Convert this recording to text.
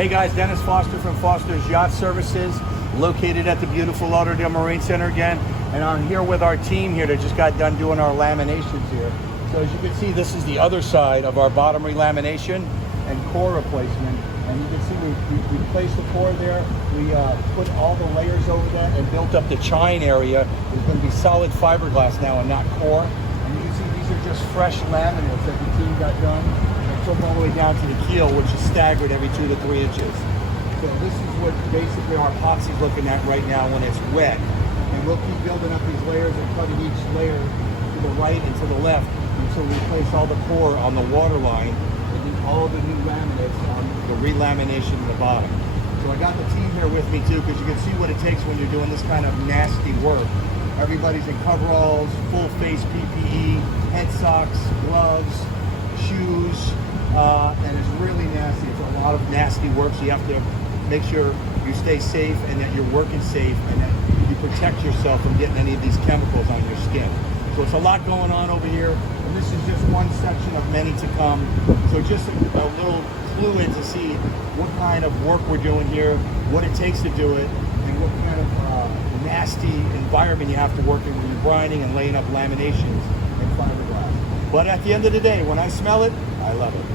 Hey guys, Dennis Foster from Foster's Yacht Services, located at the beautiful Lauderdale Marine Center again. And I'm here with our team here that just got done doing our laminations here. So as you can see, this is the other side of our bottom relamination and core replacement. And you can see we placed the core there. We put all the layers over that and built up the chine area. It's going to be solid fiberglass now and not core. And you can see these are just fresh laminates that the team got done. From all the way down to the keel, which is staggered every 2 to 3 inches. So this is what basically our epoxy's looking at right now when it's wet. And we'll keep building up these layers and cutting each layer to the right and to the left until we place all the core on the water line and then all the new laminates on the re-lamination in the bottom. So I got the team here with me too, because you can see what it takes when you're doing this kind of nasty work. Everybody's in coveralls, full face PPE, head socks, gloves, shoes, and it's really nasty. It's a lot of nasty work, so you have to make sure you stay safe and that you're working safe and that you protect yourself from getting any of these chemicals on your skin. So it's a lot going on over here, and this is just one section of many to come. So just a little clue in to see what kind of work we're doing here, what it takes to do it, and what kind of nasty environment you have to work in when you're grinding and laying up laminations and fiberglass. But at the end of the day, when I smell it, I love it.